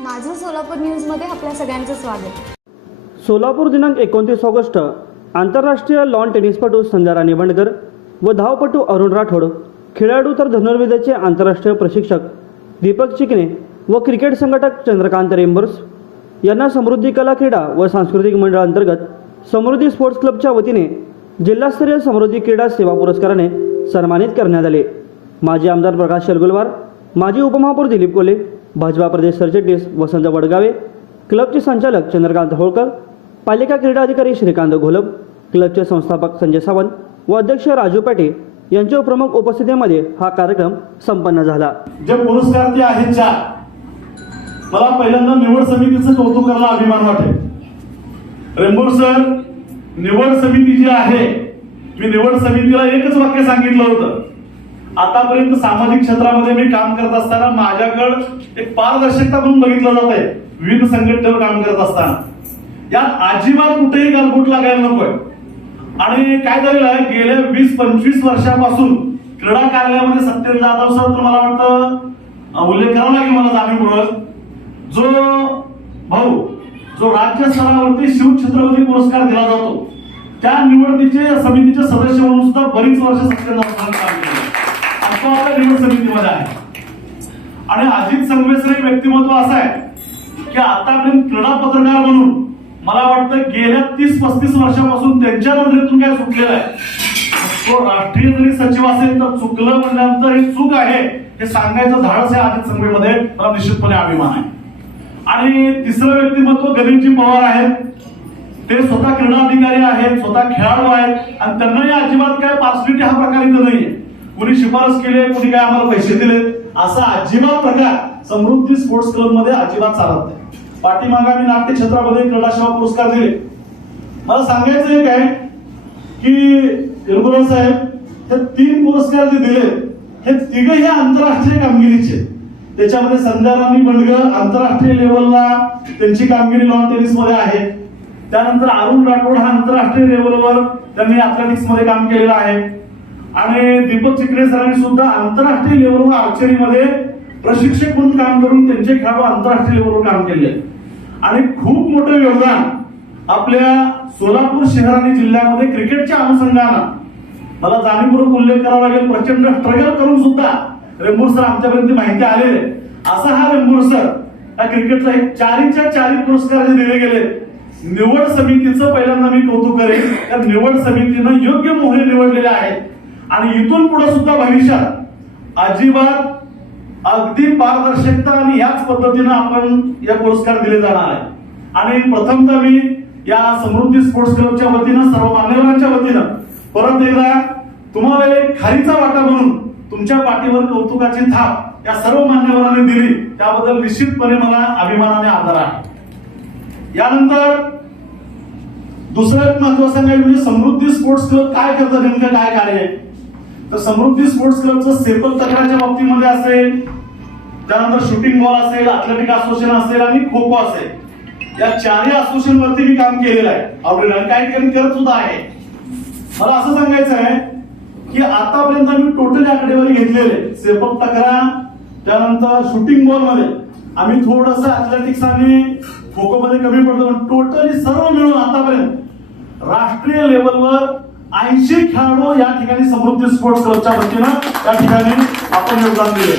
माझं सोलापूर न्यूजमध्ये आपल्या सगळ्यांचं स्वागत. सोलापूर दिनांक एकोणतीस ऑगस्ट आंतरराष्ट्रीय लॉन टेनिसपटू संध्या राणी बंडकर व धावपटू अरुण राठोड खेळाडू तर धनुर्विद्याचे आंतरराष्ट्रीय प्रशिक्षक दीपक चिकणे व क्रिकेट संघटक चंद्रकांत रेंबर्स यांना समृद्धी कला क्रीडा व सांस्कृतिक मंडळांतर्गत समृद्धी स्पोर्ट्स क्लबच्या वतीने जिल्हास्तरीय समृद्धी क्रीडा सेवा पुरस्काराने सन्मानित करण्यात आले. माजी आमदार प्रकाश शेलगुलवार माजी उपमहापौर दिलीप कोले भाजपा प्रदेश सरचिटणीस वसंत वडगावे क्लबचे संचालक चंद्रकांत होळकर पालिका क्रीडा अधिकारी श्रीकांत घोलप क्लबचे संस्थापक संजय सावंत व अध्यक्ष राजू पाटे यांच्या प्रमुख उपस्थितीमध्ये हा कार्यक्रम संपन्न झाला. जे पुरस्कार्थी आहेत चार मला पहिल्यांदा निवड समितीचं कौतुक करायला अभिमान वाटेल. रेंबोर सर निवड समिती जी आहे मी निवड समितीला एकच वाक्य सांगितलं होतं. आतापर्यंत सामाजिक क्षेत्रामध्ये मी काम करत असताना माझ्याकडं एक पारदर्शकता म्हणून बघितलं जात आहे विविध संघटनेवर काम करत असताना. यात अजिबात कुठेही गालबोट लागायला नकोय. आणि काय झालेलं आहे गेल्या वीस पंचवीस वर्षापासून क्रीडा कार्यालयामध्ये सत्येंद्र जाधव सर तर मला वाटतं उल्लेख करावा लागेल मला जाणीवपूर्वक. जो भाऊ जो राज्य स्तरावरती शिवछत्रपती पुरस्कार दिला जातो त्या निवडणुकीचे समितीचे सदस्य म्हणून सुद्धा बरीच वर्ष सत्येंद्र सरांनी काम केलं आणि तो आपल्या निवड समितीमध्ये आहे. आणि अजित संघवेसर एक व्यक्तिमत्व असं आहे की आतापर्यंत क्रीडा पत्रकार म्हणून मला वाटतं गेल्या तीस पस्तीस वर्षापासून त्यांच्या नजरेतून काय चुकलेलं आहे. तो राष्ट्रीय जरी सचिव असेल तर चुकलं म्हणल्यानंतर हे चूक आहे हे सांगायचं धाडस आहे अजित संघेमध्ये मला निश्चितपणे अभिमान आहे. आणि तिसरं व्यक्तिमत्व गणेशजी पवार आहेत. ते स्वतः क्रीडा अधिकारी आहेत स्वतः खेळाडू आहेत. आणि त्यांनाही अजिबात काय पार्सलिटी हा प्रकार इथं नाहीये. कुणी शिफारस केली कुणी काय आम्हाला पैसे दिले असा अजिबात प्रकार समृद्धी स्पोर्ट्स क्लबमध्ये अजिबात चालत नाही. पाठीमागा आम्ही नाट्य क्षेत्रामध्ये क्रीडाशिवा पुरस्कार दिले. मला सांगायचं एक आहे की इरगुरा साहेब हे तीन पुरस्कार जे दिले हे तिघही आंतरराष्ट्रीय कामगिरीचे त्याच्यामध्ये संध्या राणी बंडगर आंतरराष्ट्रीय लेवलला त्यांची कामगिरी लॉन टेनिसमध्ये आहे. त्यानंतर अरुण राठोड हा आंतरराष्ट्रीय लेवलवर त्यांनी अथलेटिक्समध्ये काम केलेलं आहे. आणि दीपक चिखले सरांनी सुद्धा आंतरराष्ट्रीय लेवलवर आर्चरीमध्ये प्रशिक्षक म्हणून काम करून त्यांचे खेळाडू आंतरराष्ट्रीय लेवलवर काम केले. आणि खूप मोठं योगदान आपल्या सोलापूर शहर आणि जिल्ह्यामध्ये क्रिकेटच्या अनुषंगानं. मला जाणीवपूर्वक उल्लेख करावा लागेल प्रचंड स्ट्रगल करून सुद्धा रेंबूर सर आमच्यापर्यंत माहिती आलेले असा हा रेंबूर सर या क्रिकेटचा एक चारीच्या चारी पुरस्कार जे दिले गेले. निवड समितीचं पहिल्यांदा मी कौतुक करेन. त्या निवड समितीनं योग्य मोहरे निवडलेले आहेत आणि इथून पुढे सुद्धा भविष्यात अजिबात अगदी पारदर्शकता आणि याच पद्धतीनं आपण या पुरस्कार दिले जाणार आहे आणि प्रथमतः मी या समृद्धी स्पोर्ट्स क्लबच्या वतीनं सर्व मान्यवरांच्या वतीनं परत एकदा तुम्हाला एक खारीचा वाटा म्हणून तुमच्या पाठीवर कौतुकाची थाप या सर्व मान्यवरांनी दिली त्याबद्दल निश्चितपणे मला अभिमानाने आदर आहे. यानंतर दुसरं एक महत्वाचं काय म्हणजे समृद्धी स्पोर्ट्स क्लब काय करतं नेमकं काय कार्य आहे? तर समृद्धी स्पोर्ट्स क्लबचं सेपल तक्राच्या बाबतीमध्ये असेल त्यानंतर शूटिंग बॉल असेल अथलेटिक असोसिएशन असेल आणि खो खो असेल. या चारही असोसिएशन वरती मी काम केलेलं आहे. आवडेल आणि काही ठिकाणी करत सुद्धा आहे. मला असं सांगायचं आहे की आतापर्यंत आम्ही टोटल आकडेवारी घेतलेले सेपक तक्रा त्यानंतर शूटिंग बॉलमध्ये. आम्ही थोडस अथलेटिक्स आणि खो खो मध्ये कमी पडतो. टोटली सर्व मिळून आतापर्यंत राष्ट्रीय लेवलवर ऐंशी खेळाडू या ठिकाणी समृद्धी स्पोर्ट्स क्लबच्या वतीनं या ठिकाणी आपण योगदान दिले